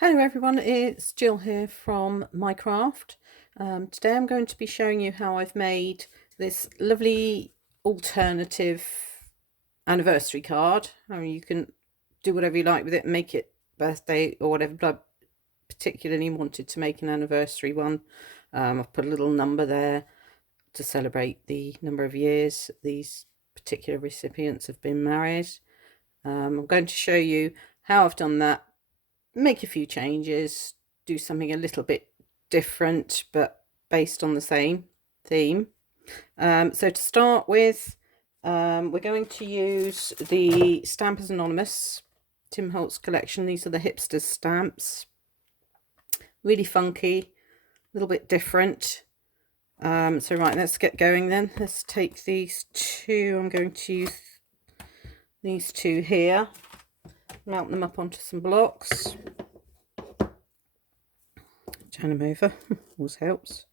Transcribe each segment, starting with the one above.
Hello everyone, it's Jill here from Mycraft. Today I'm going to be showing you how I've made this lovely alternative anniversary card. I mean, you can do whatever you like with it, make it birthday or whatever, but I particularly wanted to make an anniversary one. I've put a little number there to celebrate the number of years these particular recipients have been married. I'm going to show you how I've done that, make a few changes, do something a little bit different but based on the same theme. So to start with, we're going to use the Stampers Anonymous Tim Holtz collection. These are the Hipsters stamps. Really funky, a little bit different. So right, let's get going then. Let's take these two. I'm going to use these two here, mount them up onto some blocks. Turn them over, always helps.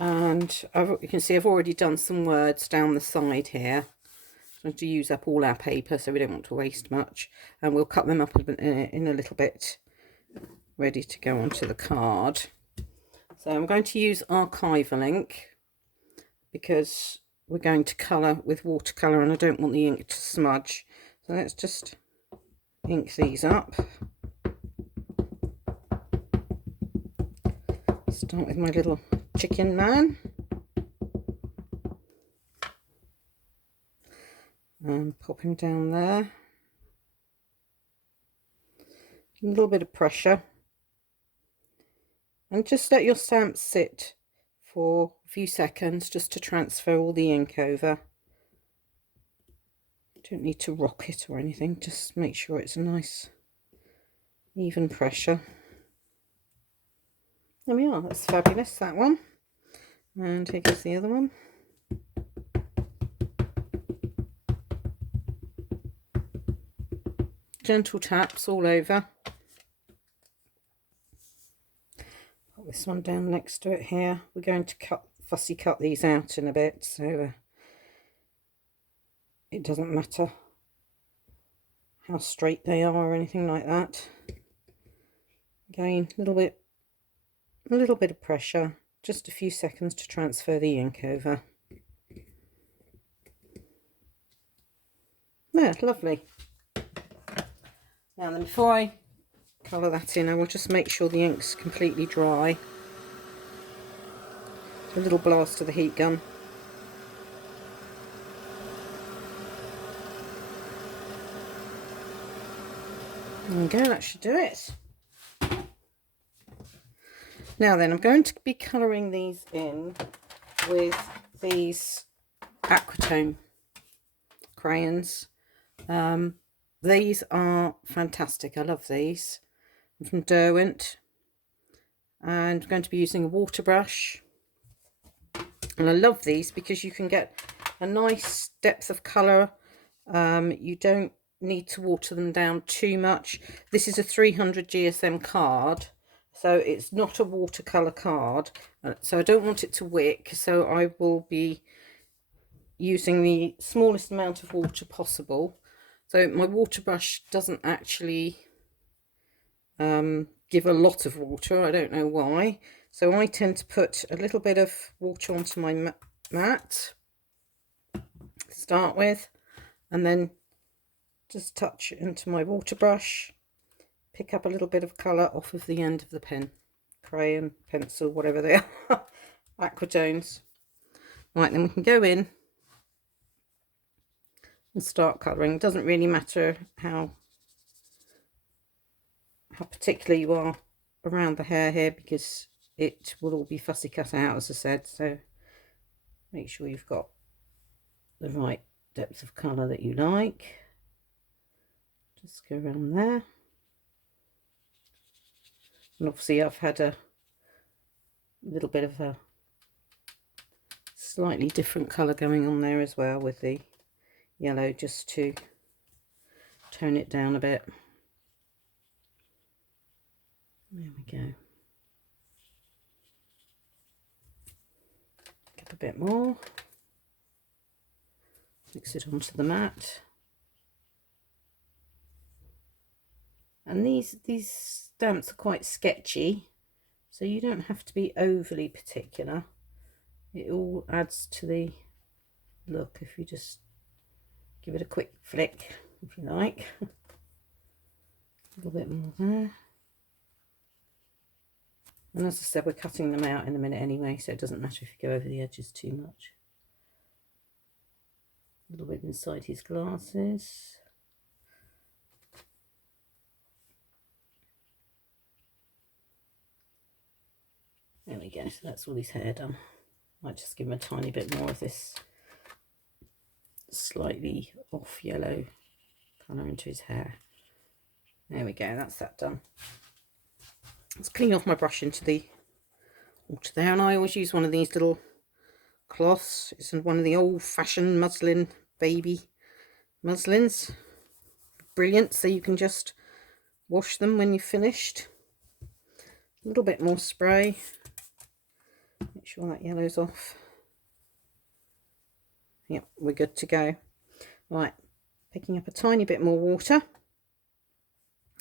And you can see I've already done some words down the side here. I'm going to use up all our paper, so we don't want to waste much. And we'll cut them up in a little bit, ready to go onto the card. So I'm going to use archival ink because we're going to colour with watercolour and I don't want the ink to smudge. So let's just ink these up. Start with my little chicken man. And pop him down there. A little bit of pressure. And just let your stamp sit for a few seconds just to transfer all the ink over. Don't need to rock it or anything, just make sure it's a nice even pressure. There we are, that's fabulous, that one. And here goes the other one. Gentle taps all over. Put this one down next to it here. We're going to fussy cut these out in a bit, so it doesn't matter how straight they are or anything like that. Again, a little bit of pressure, just a few seconds to transfer the ink over. There, lovely. Now then, before I colour that in, I will just make sure the ink's completely dry. A little blast of the heat gun. There we go, that should do it. Now then, I'm going to be colouring these in with these aquatone crayons. These are fantastic. I love these. I'm from Derwent, and I'm going to be using a water brush. And I love these because you can get a nice depth of colour. You don't need to water them down too much. This is a 300 GSM card, so it's not a watercolour card. So I don't want it to wick, so I will be using the smallest amount of water possible. So my water brush doesn't actually give a lot of water. I don't know why. So I tend to put a little bit of water onto my mat to start with, and then just touch into my water brush, pick up a little bit of colour off of the end of the pen, crayon, pencil, whatever they are, aquatones. Right, then we can go in and start colouring. It doesn't really matter how particular you are around the hair here, because it will all be fussy cut out, as I said. So make sure you've got the right depth of colour that you like. Just go around there. And obviously I've had a little bit of a slightly different colour going on there as well with the yellow, just to tone it down a bit. There we go. Get a bit more. Mix it onto the mat. And these stamps are quite sketchy, so you don't have to be overly particular. It all adds to the look if you just give it a quick flick, if you like. A little bit more there. And as I said, we're cutting them out in a minute anyway, so it doesn't matter if you go over the edges too much. A little bit inside his glasses. There we go, so that's all his hair done. Might just give him a tiny bit more of this slightly off yellow colour into his hair. There we go, that's that done. Let's clean off my brush into the water there, and I always use one of these little cloths. It's one of the old-fashioned muslin baby muslins. Brilliant, so you can just wash them when you've finished. A little bit more spray. Make sure that yellow's off. Yep, we're good to go. Right, picking up a tiny bit more water.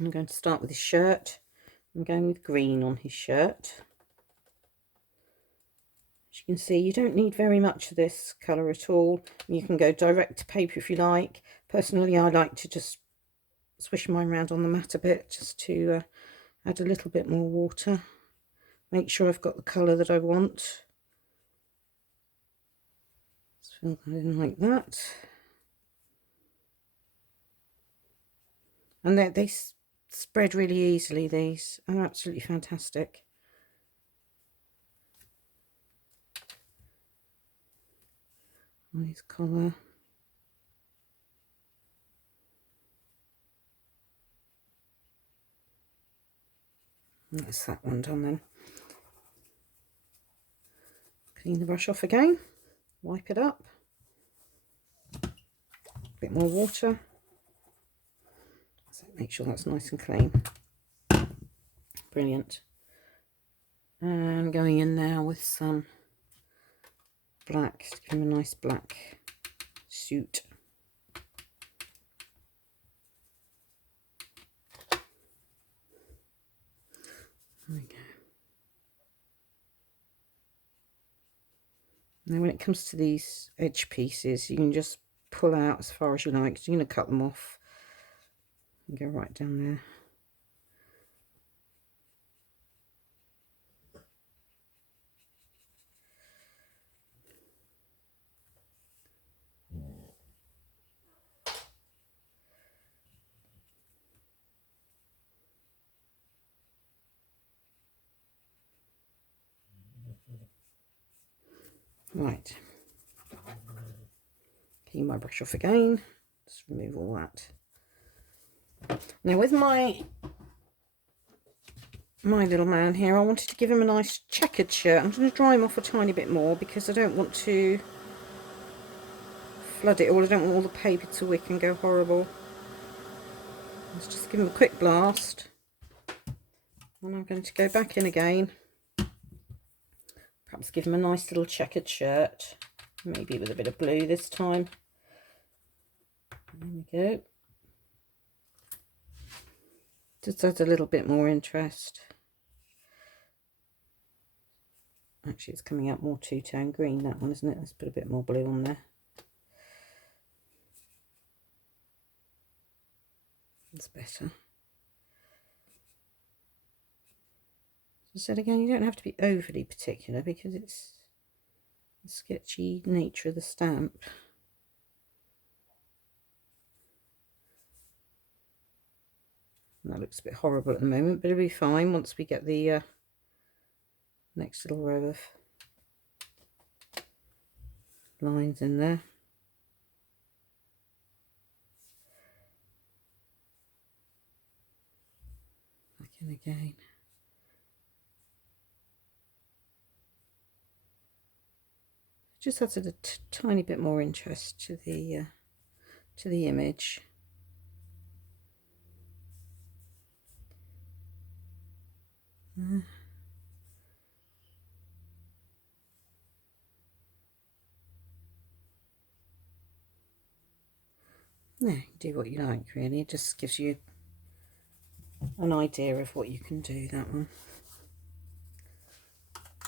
I'm going to start with his shirt. I'm going with green on his shirt. As you can see, you don't need very much of this colour at all. You can go direct to paper if you like. Personally, I like to just swish mine around on the mat a bit, just to add a little bit more water. Make sure I've got the colour that I want. Let's fill that in like that. And they spread really easily. These are absolutely fantastic. On his collar. That's that one done then. Clean the brush off again. Wipe it up. A bit more water. So make sure that's nice and clean. Brilliant. And going in now with some black, to give him a nice black suit. There we go. Now when it comes to these edge pieces, you can just pull out as far as you like. So you're going to cut them off and go right down there. Right, clean my brush off again, just remove all that. Now with my little man here, I wanted to give him a nice checkered shirt. I'm going to dry him off a tiny bit more because I don't want to flood it all. I don't want all the paper to wick and go horrible. Let's just give him a quick blast. And I'm going to go back in again. Perhaps give him a nice little checkered shirt, maybe with a bit of blue this time. There we go. Just adds a little bit more interest. Actually, it's coming out more two-tone green, that one, isn't it? Let's put a bit more blue on there. That's better. As I said again, you don't have to be overly particular because it's the sketchy nature of the stamp. And that looks a bit horrible at the moment, but it'll be fine once we get the next little row of lines in there. Back in again. Just adds a tiny bit more interest to the image. Yeah, do what you like really. It just gives you an idea of what you can do, that one.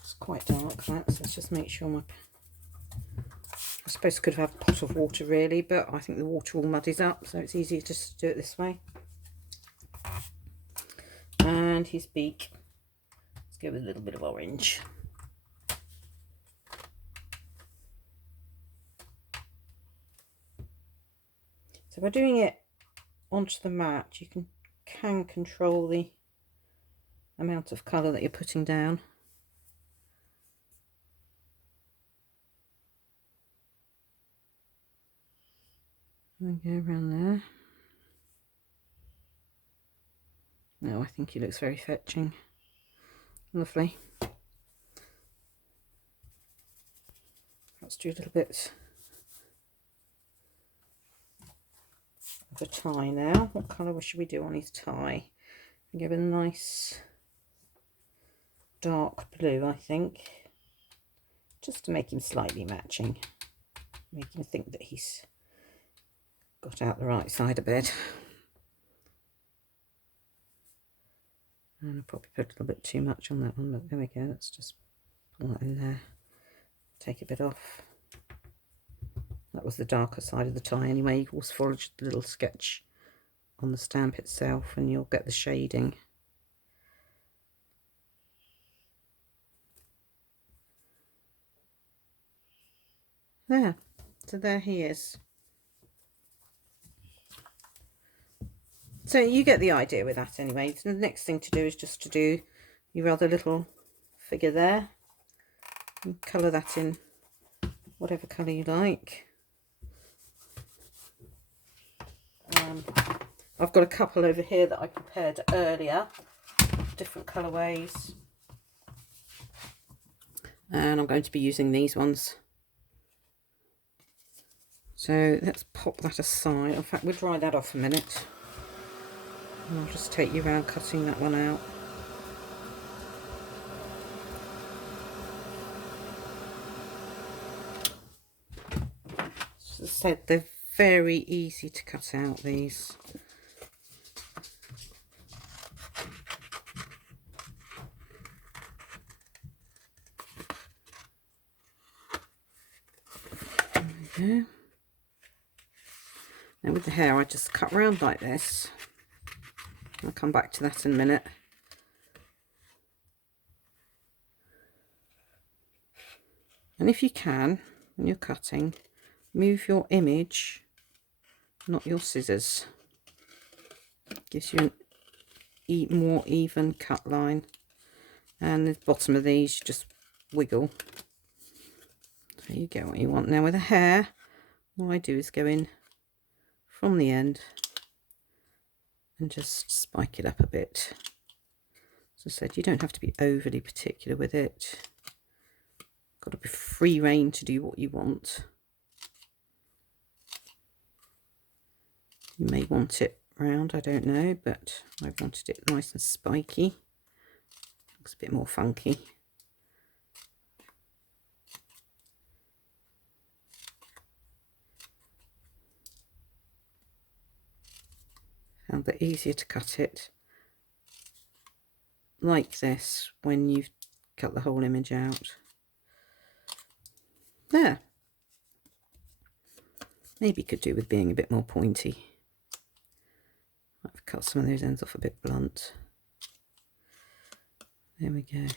It's quite dark, that, so let's just make sure my... I suppose I could have a pot of water really, but I think the water all muddies up, so it's easier just to do it this way. And his beak, let's go with a little bit of orange. So by doing it onto the mat, you can control the amount of colour that you're putting down. And go around there. No, I think he looks very fetching. Lovely. Let's do a little bit of a tie now. What colour should we do on his tie? Give it a nice dark blue, I think, just to make him slightly matching, make him think that he's got out the right side of bed. And I probably put a little bit too much on that one, but there we go. Let's just pull that in there, take a bit off. That was the darker side of the tie anyway. You can also follow the little sketch on the stamp itself and you'll get the shading. There, so there he is. So you get the idea with that anyway. So the next thing to do is just to do your other little figure there. And colour that in whatever colour you like. I've got a couple over here that I prepared earlier, different colourways. And I'm going to be using these ones. So let's pop that aside. In fact, we'll dry that off a minute. And I'll just take you around cutting that one out. As I said, they're very easy to cut out, these. There we go. Now with the hair, I just cut round like this. I'll come back to that in a minute. And if you can, when you're cutting, move your image, not your scissors. Gives you a more even cut line. And the bottom of these, just wiggle. So you get what you want. Now with the hair, what I do is go in from the end and just spike it up a bit. As I said, you don't have to be overly particular with it. Got to be free rein to do what you want. You may want it round, I don't know, but I wanted it nice and spiky. Looks a bit more funky. Found that easier to cut it like this when you've cut the whole image out. There. Maybe could do with being a bit more pointy. I've cut some of those ends off a bit blunt. There we go.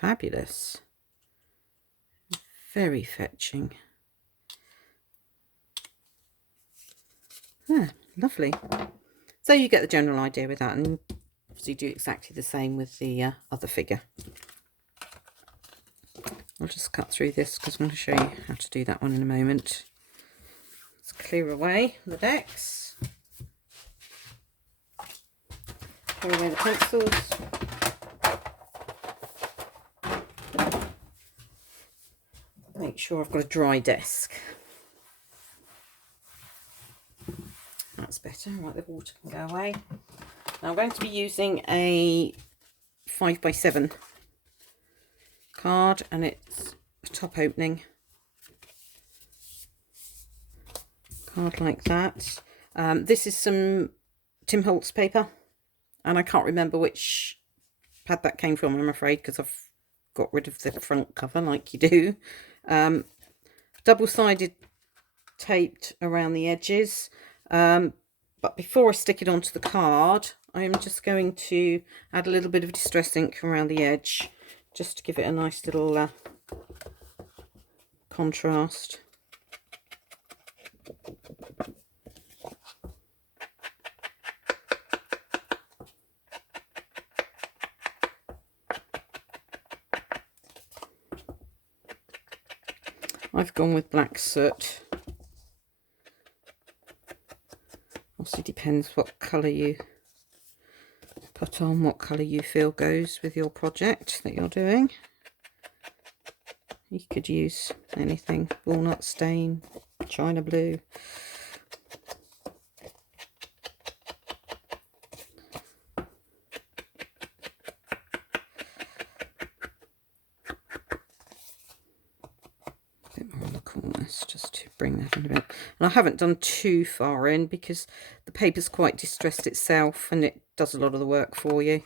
Fabulous. Very fetching. There, lovely. So you get the general idea with that, and obviously do exactly the same with the other figure. I'll just cut through this because I'm going to show you how to do that one in a moment. Let's clear away the decks. Clear away the pencils. Make sure I've got a dry desk. That's better. Right, the water can go away. Now I'm going to be using a 5x7 card, and it's a top opening card like that. This is some Holtz paper. and I can't remember which pad that came from, I'm afraid, because I've got rid of the front cover like you do. Double-sided taped around the edges, but before I stick it onto the card, I'm just going to add a little bit of distress ink around the edge, just to give it a nice little contrast. I've gone with black soot. Obviously depends what colour you put on, what colour you feel goes with your project that you're doing. You could use anything, walnut stain, china blue. A bit more on the corners just to bring that in a bit. And I haven't done too far in because the paper's quite distressed itself and it does a lot of the work for you.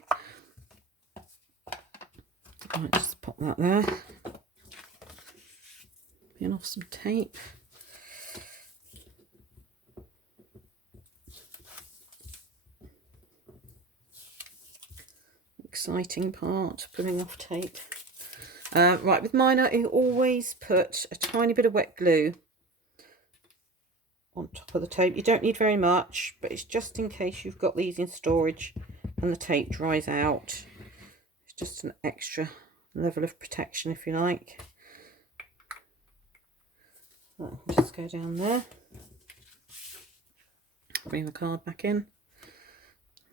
I might just pop that there. Pin off some tape. Exciting part, pulling off tape. Right, with mine I always put a tiny bit of wet glue on top of the tape. You don't need very much, but it's just in case you've got these in storage and the tape dries out. It's just an extra level of protection, if you like. I'll just go down there, bring the card back in,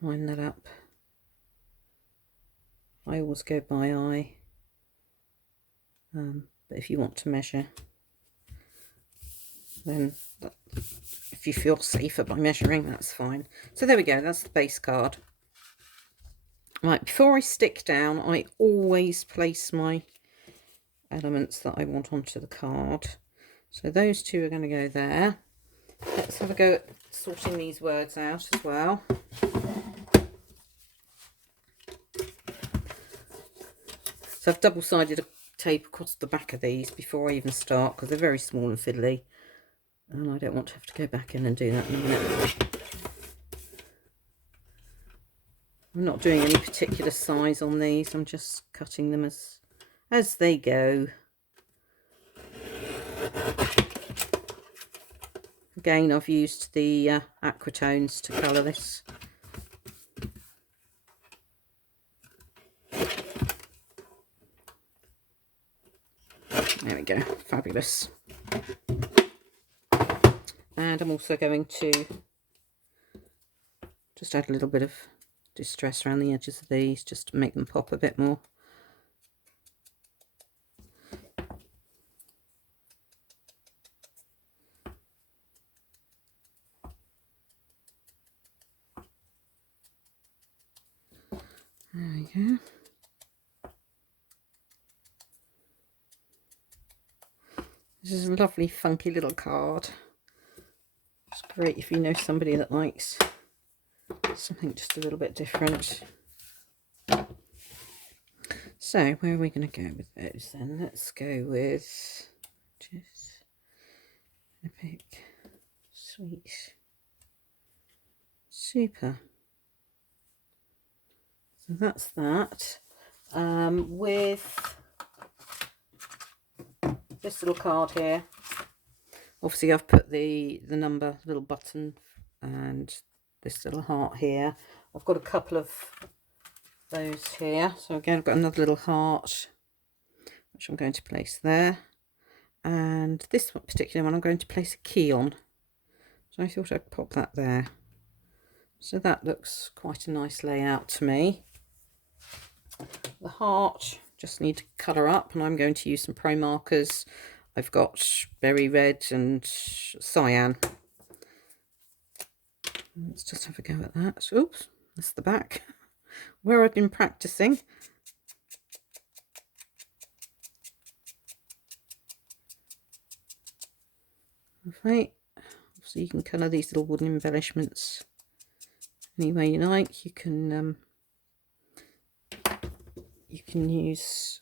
line that up. I always go by eye, but if you want to measure, then if you feel safer by measuring, that's fine. So there we go, that's the base card. Right, before I stick down, I always place my elements that I want onto the card. So those two are going to go there. Let's have a go at sorting these words out as well. So I've double-sided tape across the back of these before I even start, because they're very small and fiddly. And I don't want to have to go back in and do that in a minute. I'm not doing any particular size on these. I'm just cutting them as they go. Again, I've used the aquatones to colour this. There we go, fabulous. And I'm also going to just add a little bit of distress around the edges of these, just to make them pop a bit more. There we go. This is a lovely funky little card. It's great if you know somebody that likes something just a little bit different. So where are we going to go with those then? Let's go with just epic, sweet, super. So that's that. With this little card here, obviously I've put the number, little button, and this little heart here. I've got a couple of those here. So again, I've got another little heart, which I'm going to place there. And this particular one, I'm going to place a key on. So I thought I'd pop that there. So that looks quite a nice layout to me. The heart, just need to colour up, and I'm going to use some pro markers. I've got berry red and cyan. Let's just have a go at that. Oops, that's the back where I've been practicing. Lovely. So you can colour these little wooden embellishments any way you like. You can use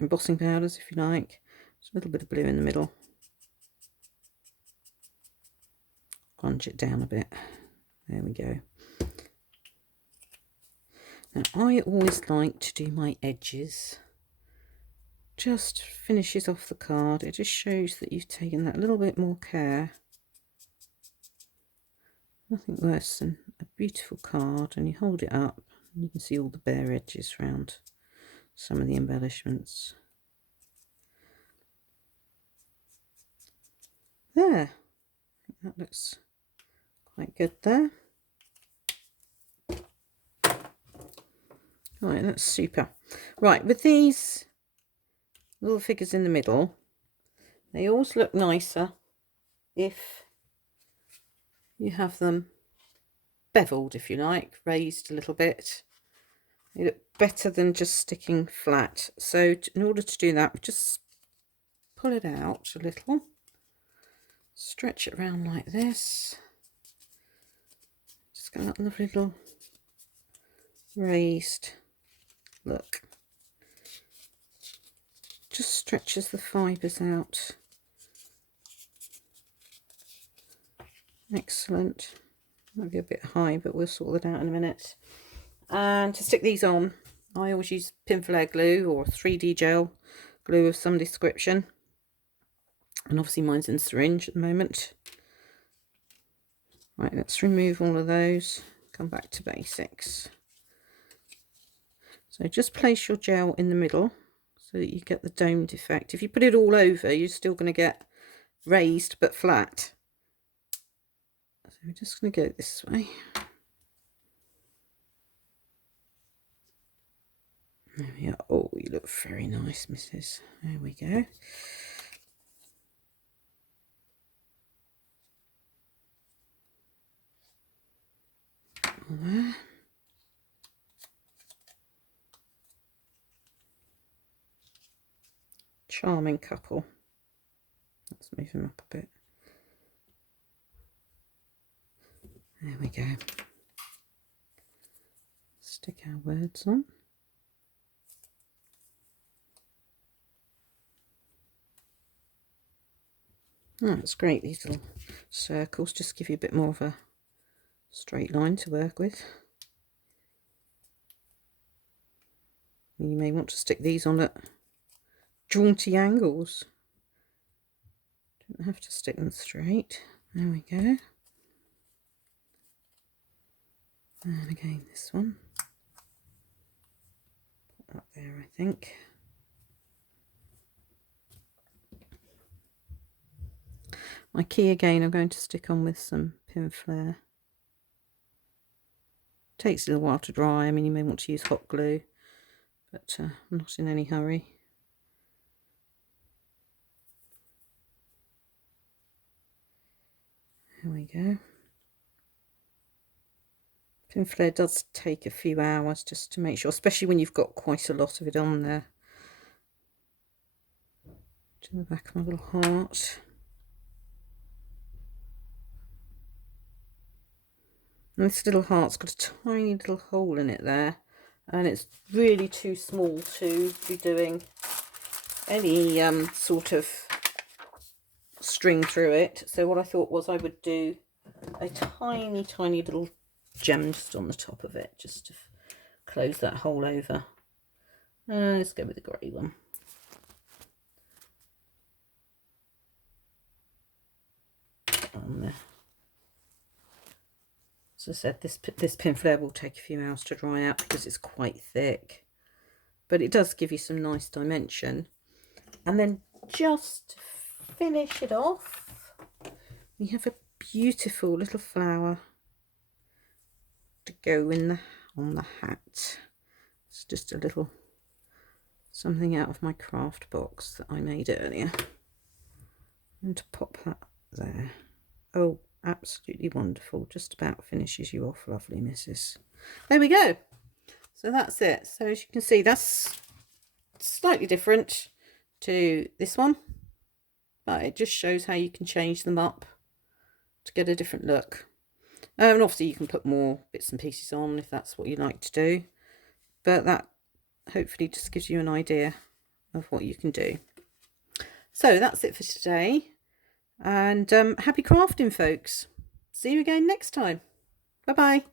embossing powders if you like. Just a little bit of blue in the middle. Crunch it down a bit. There we go. Now I always like to do my edges. Just finishes off the card. It just shows that you've taken that little bit more care. Nothing worse than a beautiful card and you hold it up and you can see all the bare edges around some of the embellishments. There, that looks quite good there. Right, that's super. Right, with these little figures in the middle, they always look nicer if you have them beveled, if you like, raised a little bit. They look better than just sticking flat. So in order to do that, we just pull it out a little, stretch it around like this. Just get that lovely little raised look. Just stretches the fibres out. Excellent. Might be a bit high, but we'll sort that out in a minute. And to stick these on, I always use pinflair glue or 3D gel glue of some description. And obviously mine's in syringe at the moment. Right, let's remove all of those. Come back to basics. So just place your gel in the middle so that you get the domed effect. If you put it all over, you're still going to get raised but flat. So we're just going to go this way. There we are. Oh, you look very nice, missus. There we go. All there. Charming couple. Let's move them up a bit. There we go. Stick our words on. Oh, that's great. These little circles just give you a bit more of a straight line to work with. You may want to stick these on at jaunty angles. Don't have to stick them straight. There we go. And again this one. Put that there, I think. My key again I'm going to stick on with some pinflair. Takes a little while to dry. I mean, you may want to use hot glue, but I'm not in any hurry. There we go. Pinflair does take a few hours just to make sure, especially when you've got quite a lot of it on there. To the back of my little heart. And this little heart's got a tiny little hole in it there, and it's really too small to be doing any sort of string through it. So what I thought was I would do a tiny little gem just on the top of it, just to close that hole over. Let's go with the grey one. On there. As I said, this pinflair will take a few hours to dry out because it's quite thick, but it does give you some nice dimension. And then just to finish it off, we have a beautiful little flower to go in on the hat. It's just a little something out of my craft box that I made earlier. And to pop that there. Oh, absolutely wonderful. Just about finishes you off, lovely missus. There we go. So that's it. So as you can see, that's slightly different to this one, but it just shows how you can change them up to get a different look. And obviously you can put more bits and pieces on if that's what you like to do, but that hopefully just gives you an idea of what you can do. So that's it for today, and happy crafting, folks. See you again next time. Bye bye.